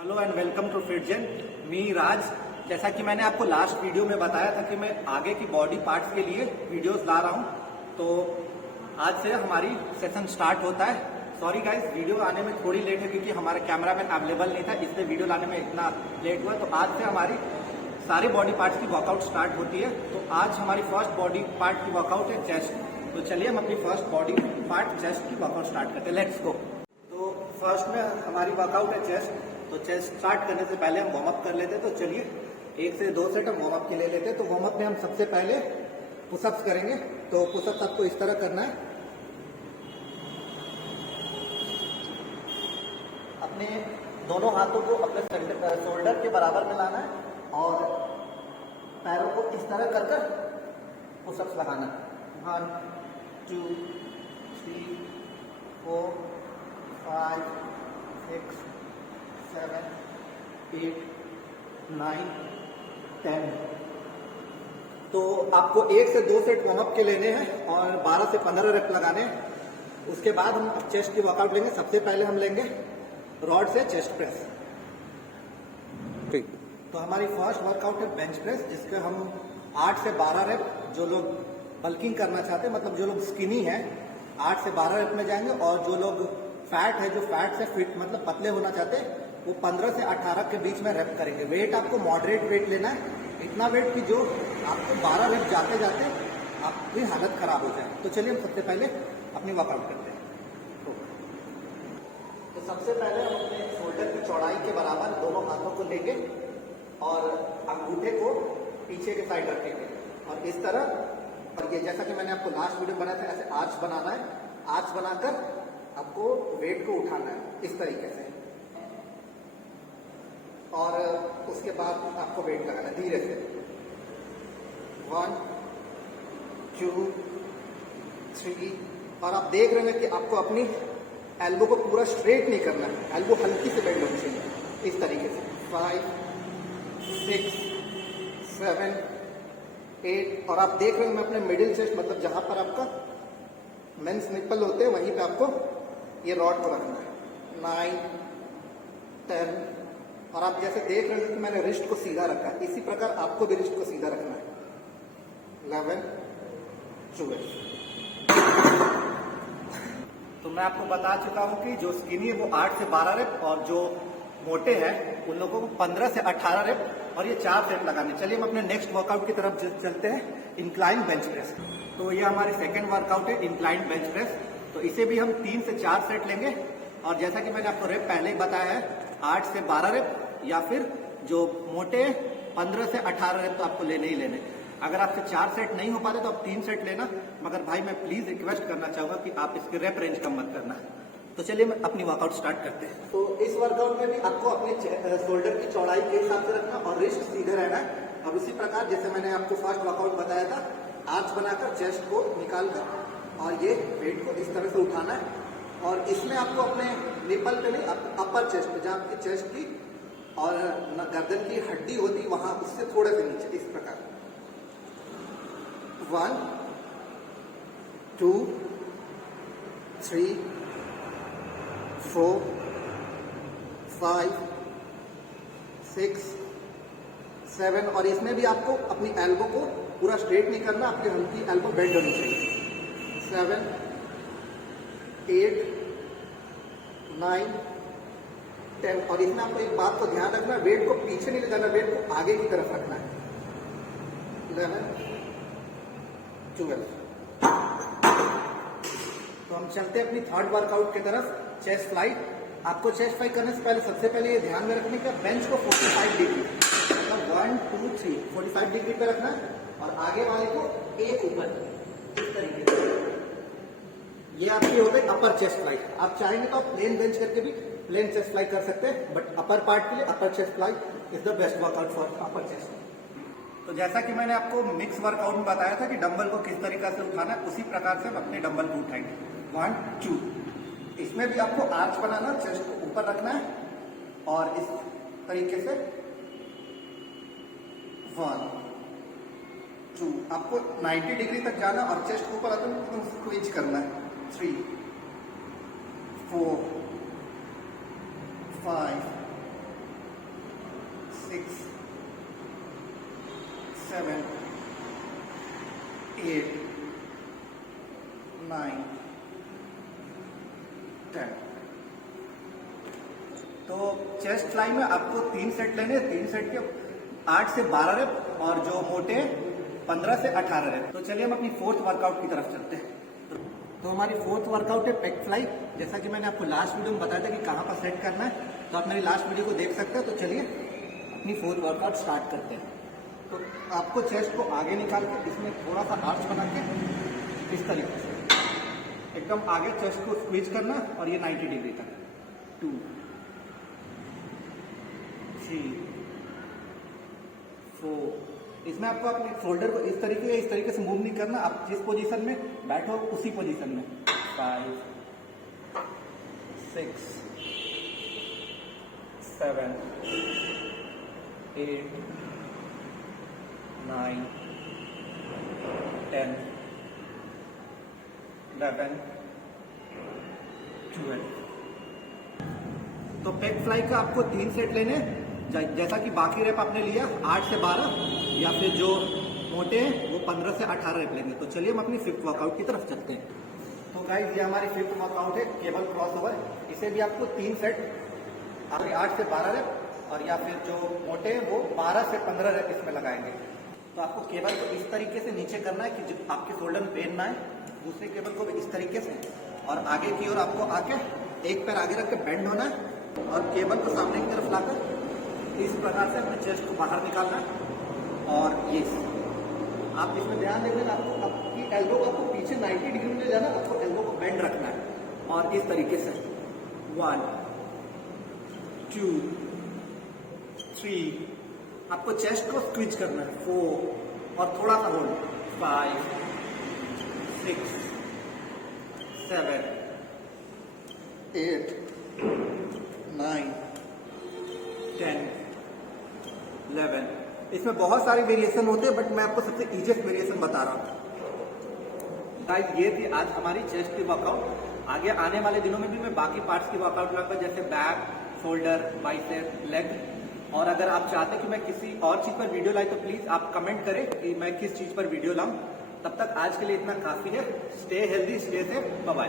Hello and welcome to Fitgen. Me Raj. जैसा कि मैंने आपको लास्ट वीडियो में बताया था कि मैं आगे की बॉडी पार्ट्स के लिए वीडियोस ला रहा हूं, तो आज से हमारी सेशन स्टार्ट होता है। सॉरी गाइस, वीडियो आने में थोड़ी लेट है क्योंकि हमारा कैमरामैन अवेलेबल नहीं था, इसलिए वीडियो लाने में इतना लेट हुआ। तो आज से हमारी सारी बॉडी पार्ट्स की वर्कआउट स्टार्ट होती है। तो आज हमारी फर्स्ट बॉडी पार्ट की वर्कआउट है चेस्ट। तो चलिए हम अपनी फर्स्ट बॉडी पार्ट चेस्ट की वर्कआउट स्टार्ट करते हैं। Let's go. तो फर्स्ट में हमारी वर्कआउट है चेस्ट। तो चेस्ट स्टार्ट करने से पहले हम वार्म अप कर लेते हैं। तो चलिए 1 से 2 सेट हम वार्म अप के ले लेते हैं। तो वार्म अप में हम सबसे पहले पुशअप्स करेंगे। तो पुशअप्स आपको इस तरह करना है, अपने दोनों हाथों को अपने शोल्डर के बराबर में लाना है और पैरों को इस तरह कर कर पुशअप्स लगाना है। 1 2 3 4 5 6 7 8 9 10। तो आपको 1 से 2 सेट वार्म अप के लेने हैं और 12 से 15 रेप लगाने हैं। उसके बाद हम चेस्ट की वर्कआउट लेंगे। सबसे पहले हम लेंगे रॉड से चेस्ट प्रेस। ठीक। तो हमारी फर्स्ट वर्कआउट है बेंच प्रेस, जिसके हम 8 से 12 रेप, जो लोग बल्किंग करना चाहते हैं, मतलब जो लोग स्किनी हैं, 8 से 12 रेप में जाएंगे। और जो लोग फैट है, जो फैट से फिट मतलब पतले होना चाहते हैं, वो 15 से 18 के बीच में रेप करेंगे। वेट आपको मॉडरेट वेट लेना है, इतना वेट कि जो आपको 12 रेप जाते जाते आपकी हालत खराब हो जाए। तो चलिए हम सबसे पहले अपनी वर्कआउट करते हैं। तो सबसे पहले हम अपने शोल्डर की चौड़ाई के बराबर दोनों हाथों को लेंगे और अंगूठे को पीछे के साइड रखेंगे और इस तरह। और ये जैसा कि मैंने आपको लास्ट वीडियो बनाया था, ऐसे आर्च बनाना है। आर्च बनाकर आपको वेट को उठाना है इस तरीके से, और उसके बाद आपको वेट लगाना है धीरे से। 1 2 3। और आप देख रहे हैं कि आपको अपनी एल्बो को पूरा स्ट्रेट नहीं करना है, एल्बो हल्की से बेंड होनी चाहिए इस तरीके से। 5 6 7 8। और आप देख रहे हैं मैं अपने मिडिल चेस्ट, मतलब जहां पर आपका मेंस निप्पल होते हैं, वहीं पे आपको ये रॉड को रखना है। 9 10। और आप जैसे देख रहे हैं कि मैंने रिस्ट को सीधा रखा है, इसी प्रकार आपको भी रिस्ट को सीधा रखना है। 11 12। तो मैं आपको बता चुका हूं कि जो स्किनी है वो 8 से 12 रेप, और जो मोटे हैं उन लोगों को 15 से 18 रेप, और ये 4 सेट लगाने। चलिए हम अपने नेक्स्ट वर्कआउट की तरफ चलते हैं, इंक्लाइन बेंच प्रेस। तो ये हमारी सेकेंड वर्कआउट है, इंक्लाइन बेंच प्रेस। तो इसे भी हम 3 से 4 सेट लेंगे। और जैसा कि मैंने आपको रेप पहले ही बताया है, 8 से 12 रेप, या फिर जो मोटे 15 से 18 रेप तो आपको लेने ही लेने। अगर आपसे 4 सेट नहीं हो पाते तो आप 3 सेट लेना, मगर भाई मैं प्लीज रिक्वेस्ट करना चाहूंगा कि आप इसके रेप रेंज कम मत करना। तो चलिए मैं अपनी वर्कआउट स्टार्ट करते हैं। तो इस वर्कआउट में भी आपको अपने शोल्डर की चौड़ाई के हिसाब से रखना और रिस्ट सीधे रहना है। और उसी प्रकार जैसे मैंने आपको फर्स्ट वर्कआउट बताया था, आर्च बनाकर चेस्ट को निकालकर और ये वेट को इस तरह से उठाना है। और इसमें आपको अपने निपल पे नहीं, अपर चेस्ट पे, जहाँ आपकी चेस्ट की और गर्दन की हड्डी होती वहां, उससे थोड़े से नीचे इस प्रकार। 1 2 3 4 5 6 7। और इसमें भी आपको अपनी एल्बो को पूरा स्ट्रेट नहीं करना, आपकी हल्की एल्बो बेंड होनी चाहिए। 7 8 9 10। और इसमें आपको एक बात को ध्यान रखना, वेट को पीछे नहीं लगाना, वेट को आगे की तरफ रखना है। 11 12। तो हम चलते हैं अपनी थर्ड वर्कआउट की तरफ, चेस्ट फ्लाई। आपको चेस्ट फ्लाई करने से पहले सबसे पहले ये ध्यान में रखने का, बेंच को 45 डिग्री, मतलब 1 2 3 45 डिग्री पे रखना है और आगे वाले को एक ऊपर इस तरीके से। ये आपकी हो गई अपर चेस्ट फ्लाई। आप चाहेंगे तो आप प्लेन बेंच करके भी प्लेन चेस्ट फ्लाई कर सकते हैं, बट अपर पार्ट के लिए अपर chest fly is the best workout for upper chest. तो जैसा कि मैंने आपको मिक्स वर्कआउट में बताया था कि डंबल को किस तरीके से उठाना है, उसी प्रकार से हम अपने डंबल को उठाएंगे। 1 2। इसमें भी आपको आर्च बनाना, चेस्ट को ऊपर रखना है और इस तरीके से 1 2। आपको 90 डिग्री तक जाना और चेस्ट ऊपर आकर एकदम स्क्वीज करना है। 3 4 5 6, 7, 8, 9, 10। तो चेस्ट फ्लाई में आपको 3 सेट लेने हैं, 3 सेट के 8 से 12 रेप और जो मोटे 15 से 18 रेप। तो चलिए हम अपनी फोर्थ वर्कआउट की तरफ चलते हैं। तो हमारी फोर्थ वर्कआउट है पेग फ्लाई। जैसा कि मैंने आपको लास्ट वीडियो में बताया था कि कहाँ पर सेट करना है, तो आप मेरी लास्ट वीडियो को देख सकते हैं। तो चलिए अपनी फोर्थ वर्कआउट स्टार्ट करते हैं। तो आपको चेस्ट को आगे निकाल के इसमें थोड़ा सा आर्च बना के इस तरीके से एकदम आगे चेस्ट को स्क्वीज करना और ये 90 डिग्री तक। 2, 3, 4। इसमें आपको अपने शोल्डर को इस तरीके से मूव नहीं करना। आप जिस पोजीशन में बैठो उसी पोजीशन में। 5, 6, 7, 8, 9, 10, 11, 12। तो पेग फ्लाई का आपको 3 सेट लेने, जैसा कि बाकी रेप आपने लिया 8 से 12 या फिर जो मोटे हैं वो 15 से 18 रेप लेंगे। तो चलिए हम अपनी फिफ्थ वर्कआउट की तरफ चलते हैं। तो गाइस ये हमारी फिफ्थ वर्कआउट है केबल क्रॉसओवर। इसे भी आपको 3 सेट आगे 8 से 12 रेप और या फिर जो मोटे हैं वो 12 से 15 रेप इसमें लगाएंगे। तो आपको केबल को इस तरीके से नीचे करना है कि जो आपके शोल्डर में पेन ना आए। दूसरे केबल को भी इस तरीके से और आगे की ओर आपको आके एक पैर आगे रख के बेंड होना है और केबल को सामने की तरफ लाकर इस प्रकार से अपने चेस्ट को बाहर निकालना है। और ये आप इसमें ध्यान देंगे आपको आपकी एल्बो को आपको पीछे 90 डिग्री में ले जाना, आपको एल्बो को बेंड रखना है और इस तरीके से 1, 2, 3। आपको चेस्ट को स्क्वीज करना है। 4 और थोड़ा सा होल्ड। 5, 6, 7, 8, 9, 10, 11। इसमें बहुत सारे वेरिएशन होते हैं बट मैं आपको सबसे इजीएस्ट वेरिएशन बता रहा हूँ। गाइस ये थी आज हमारी चेस्ट की वर्कआउट। आगे आने वाले दिनों में भी मैं बाकी पार्ट्स की वर्कआउट लाऊंगा, जैसे बैक, शोल्डर, बाइसेप, लेग। और अगर आप चाहते हैं कि मैं किसी और चीज पर वीडियो लाई तो प्लीज आप कमेंट करें कि मैं किस चीज पर वीडियो लाऊं। तब तक आज के लिए इतना काफी है। Stay healthy, stay safe, bye bye.